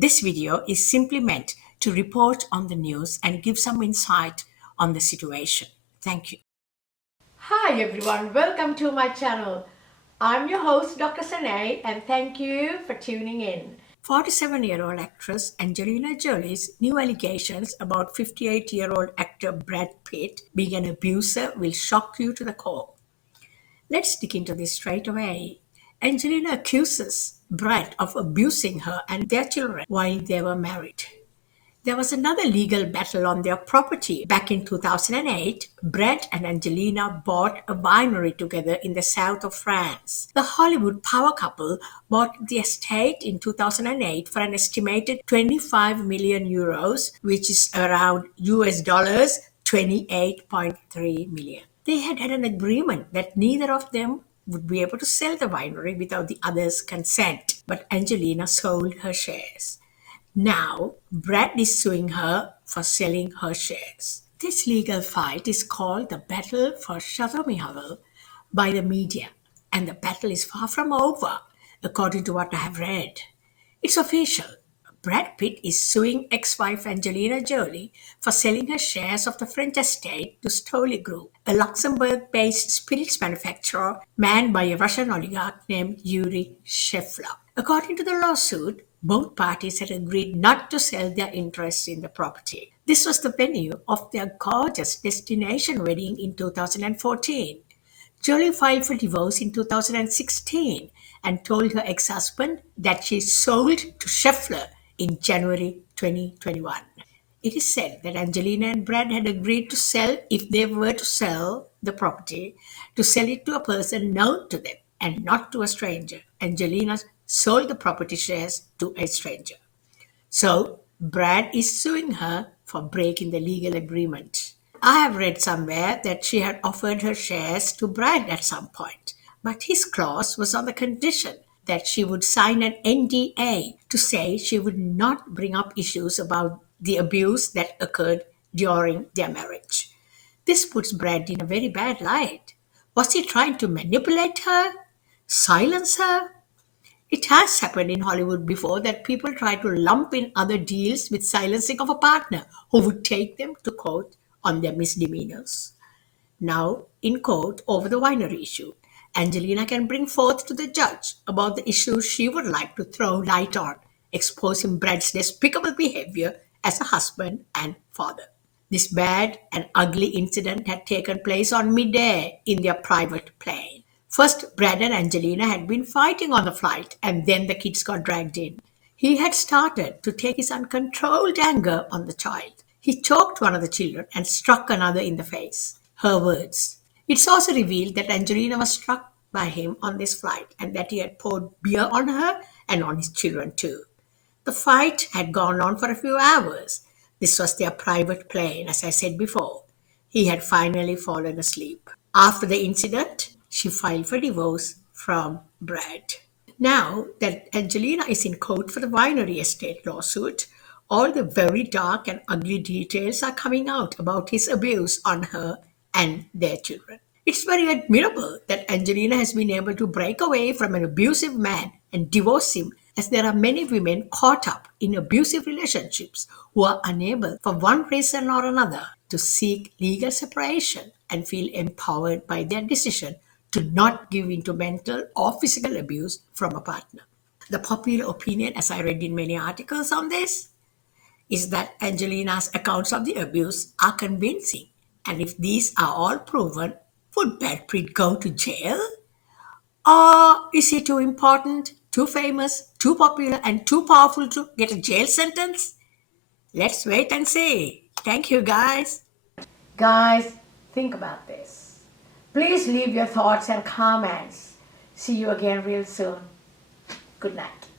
This video is simply meant to report on the news and give some insight on the situation. Thank you. Hi everyone, welcome to my channel. I'm your host Dr. Sanay and thank you for tuning in. 47-year-old actress Angelina Jolie's new allegations about 58-year-old actor Brad Pitt being an abuser will shock you to the core. Let's dig into this straight away. Angelina accuses Brad of abusing her and their children while they were married. There was another legal battle on their property. Back in 2008, Brad and Angelina bought a winery together in the south of France. The Hollywood power couple bought the estate in 2008 for an estimated 25 million euros, which is around US dollars 28.3 million. They had an agreement that neither of them would be able to sell the winery without the other's consent, but Angelina sold her shares. Now, Brad is suing her for selling her shares. This legal fight is called the Battle for Chateaubriand by the media, and the battle is far from over, according to what I have read. It's official. Brad Pitt is suing ex-wife Angelina Jolie for selling her shares of the French estate to Stoli Group, a Luxembourg-based spirits manufacturer manned by a Russian oligarch named Yuri Shefler. According to the lawsuit, both parties had agreed not to sell their interests in the property. This was the venue of their gorgeous destination wedding in 2014. Jolie filed for divorce in 2016 and told her ex-husband that she sold to Scheffler in January 2021. It is said that Angelina and Brad had agreed to sell, if they were to sell the property, to sell it to a person known to them and not to a stranger. Angelina sold the property shares to a stranger. So, Brad is suing her for breaking the legal agreement. I have read somewhere that she had offered her shares to Brad at some point, but his clause was on the condition that she would sign an NDA to say she would not bring up issues about the abuse that occurred during their marriage. This puts Brad in a very bad light. Was he trying to manipulate her? Silence her? It has happened in Hollywood before that people try to lump in other deals with silencing of a partner who would take them to court on their misdemeanors. Now, in court over the winery issue, Angelina can bring forth to the judge about the issues she would like to throw light on, exposing Brad's despicable behavior as a husband and father. This bad and ugly incident had taken place on midair in their private plane. First, Brad and Angelina had been fighting on the flight, and then the kids got dragged in. He had started to take his uncontrolled anger on the child. He choked one of the children and struck another in the face. Her words. It's also revealed that Angelina was struck by him on this flight and that he had poured beer on her and on his children too. The fight had gone on for a few hours. This was their private plane, as I said before. He had finally fallen asleep. After the incident, she filed for divorce from Brad. Now that Angelina is in court for the winery estate lawsuit, all the very dark and ugly details are coming out about his abuse on her and their children. It's very admirable that Angelina has been able to break away from an abusive man and divorce him, as there are many women caught up in abusive relationships who are unable, for one reason or another, to seek legal separation and feel empowered by their decision to not give in to mental or physical abuse from a partner. The popular opinion, as I read in many articles on this, is that Angelina's accounts of the abuse are convincing. And if these are all proven, would Brad Pitt go to jail? Or is he too important, too famous, too popular, and too powerful to get a jail sentence? Let's wait and see. Thank you, guys. Guys, think about this. Please leave your thoughts and comments. See you again real soon. Good night.